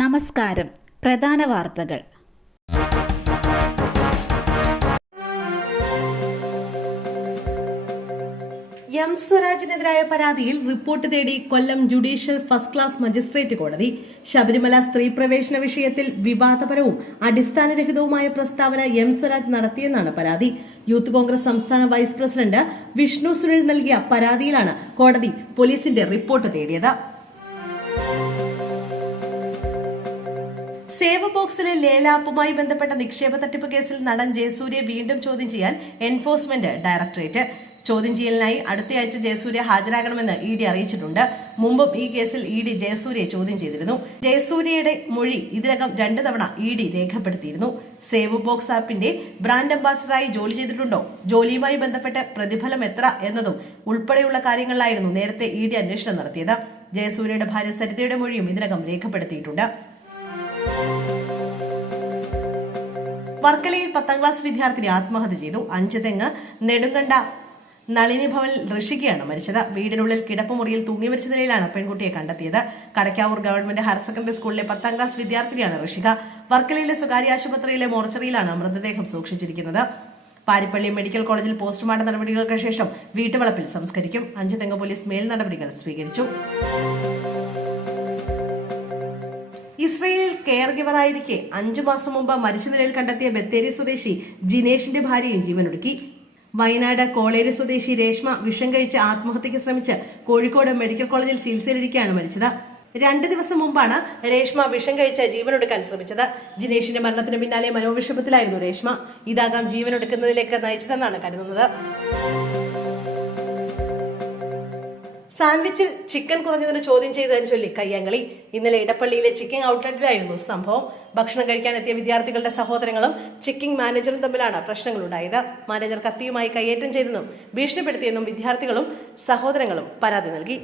നമസ്കാരം. പ്രധാന വാർത്തകൾ. എം സ്വരാജിനെതിരായ പരാതിയിൽ റിപ്പോർട്ട് തേടി കൊല്ലം ജുഡീഷ്യൽ ഫസ്റ്റ് ക്ലാസ് മജിസ്ട്രേറ്റ് കോടതി. ശബരിമല സ്ത്രീ പ്രവേശന വിഷയത്തിൽ വിവാദപരവും അടിസ്ഥാനരഹിതവുമായ പ്രസ്താവന എം സ്വരാജ് നടത്തിയെന്നാണ് പരാതി. യൂത്ത് കോൺഗ്രസ് സംസ്ഥാന വൈസ് പ്രസിഡന്റ് വിഷ്ണു സുനിൽ നൽകിയ പരാതിയിലാണ് കോടതി പോലീസിന്റെ റിപ്പോർട്ട് തേടിയത്. സേവ് ബോക്സിലെ ലേലാപ്പുമായി ബന്ധപ്പെട്ട നിക്ഷേപ തട്ടിപ്പ് കേസിൽ നടൻ ജയസൂര്യയെ വീണ്ടും ചോദ്യം ചെയ്യാൻ എൻഫോഴ്സ്മെന്റ് ഡയറക്ടറേറ്റ്. ചോദ്യം ചെയ്യലിനായി അടുത്തയാഴ്ച ജയസൂര്യ ഹാജരാകണമെന്ന് ഇ ഡി അറിയിച്ചിട്ടുണ്ട്. മുമ്പും ഈ കേസിൽ ഇ ഡി ജയസൂര്യയെ ചോദ്യം ചെയ്തിരുന്നു. ജയസൂര്യയുടെ മൊഴി ഇതിനകം 2 തവണ ഇ ഡി രേഖപ്പെടുത്തിയിരുന്നു. സേവ് ബോക്സ് ആപ്പിന്റെ ബ്രാൻഡ് അംബാസിഡറായി ജോലി ചെയ്തിട്ടുണ്ടോ, ജോലിയുമായി ബന്ധപ്പെട്ട പ്രതിഫലം എത്ര എന്നതും ഉൾപ്പെടെയുള്ള കാര്യങ്ങളിലായിരുന്നു നേരത്തെ ഇ ഡി അന്വേഷണം നടത്തിയത്. ജയസൂര്യയുടെ ഭാര്യ സരിതയുടെ മൊഴിയും ഇതിനകം രേഖപ്പെടുത്തിയിട്ടുണ്ട്. വർക്കലയിൽ 10ാം ക്ലാസ് വിദ്യാർത്ഥിനി ആത്മഹത്യ ചെയ്തു. 5 തെങ്ങ് നെടുങ്കണ്ട നളിനി ഭവനിൽ ഋഷികയാണ് മരിച്ചത്. വീടിനുള്ളിൽ കിടപ്പുമുറിയിൽ തൂങ്ങി മരിച്ച നിലയിലാണ് പെൺകുട്ടിയെ കണ്ടെത്തിയത്. കടക്കാവൂർ ഗവൺമെന്റ് ഹയർ സെക്കൻഡറി സ്കൂളിലെ 10ാം ക്ലാസ് വിദ്യാർത്ഥിനിയാണ് ഋഷിക. വർക്കലയിലെ സ്വകാര്യ ആശുപത്രിയിലെ മോർച്ചറിയിലാണ് മൃതദേഹം സൂക്ഷിച്ചിരിക്കുന്നത്. പാരിപ്പള്ളി മെഡിക്കൽ കോളേജിൽ പോസ്റ്റ്മോർട്ടം നടപടികൾക്ക് ശേഷം വീട്ടുവളപ്പിൽ സംസ്കരിക്കും. 5 തെങ്ങ് പോലീസ് മേൽ നടപടികൾ സ്വീകരിച്ചു. ഇസ്രയേലിൽ കെയർ ഗിവറായിരിക്കെ 5 മാസം മുമ്പ് മരിച്ച നിലയിൽ കണ്ടെത്തിയ ബത്തേരി സ്വദേശി ജിനേഷിന്റെ ഭാര്യയും ജീവനൊടുക്കി. വയനാട് കോളേരി സ്വദേശി രേഷ്മ വിഷം കഴിച്ച് ആത്മഹത്യയ്ക്ക് ശ്രമിച്ച് കോഴിക്കോട് മെഡിക്കൽ കോളേജിൽ ചികിത്സയിലിരിക്കെയാണ് മരിച്ചത്. 2 ദിവസം മുമ്പാണ് രേഷ്മ വിഷം കഴിച്ച് ജീവനൊടുക്കാൻ ശ്രമിച്ചത്. ജിനേഷിന്റെ മരണത്തിന് പിന്നാലെ മനോവിഷമത്തിലായിരുന്നു രേഷ്മ. ഇതാകാം ജീവനൊടുക്കുന്നതിലേക്ക് നയിച്ചതെന്നാണ് കരുതുന്നത്. സാൻഡ്വിച്ചിൽ ചിക്കൻ കുറഞ്ഞതിന് ചോദ്യം ചെയ്തതിന് ചൊല്ലി കയ്യാങ്കളി. ഇന്നലെ ഇടപ്പള്ളിയിലെ ചിക്കിംഗ് ഔട്ട്ലെറ്റിലായിരുന്നു സംഭവം. ഭക്ഷണം കഴിക്കാനെത്തിയ വിദ്യാർത്ഥികളുടെ സഹോദരങ്ങളും ചിക്കിംഗ് മാനേജറും തമ്മിലാണ് പ്രശ്നങ്ങളുണ്ടായത്. മാനേജർ കത്തിയുമായി കയ്യേറ്റം ചെയ്തെന്നും ഭീഷണിപ്പെടുത്തിയെന്നും വിദ്യാർത്ഥികളും സഹോദരങ്ങളും പരാതി നൽകി.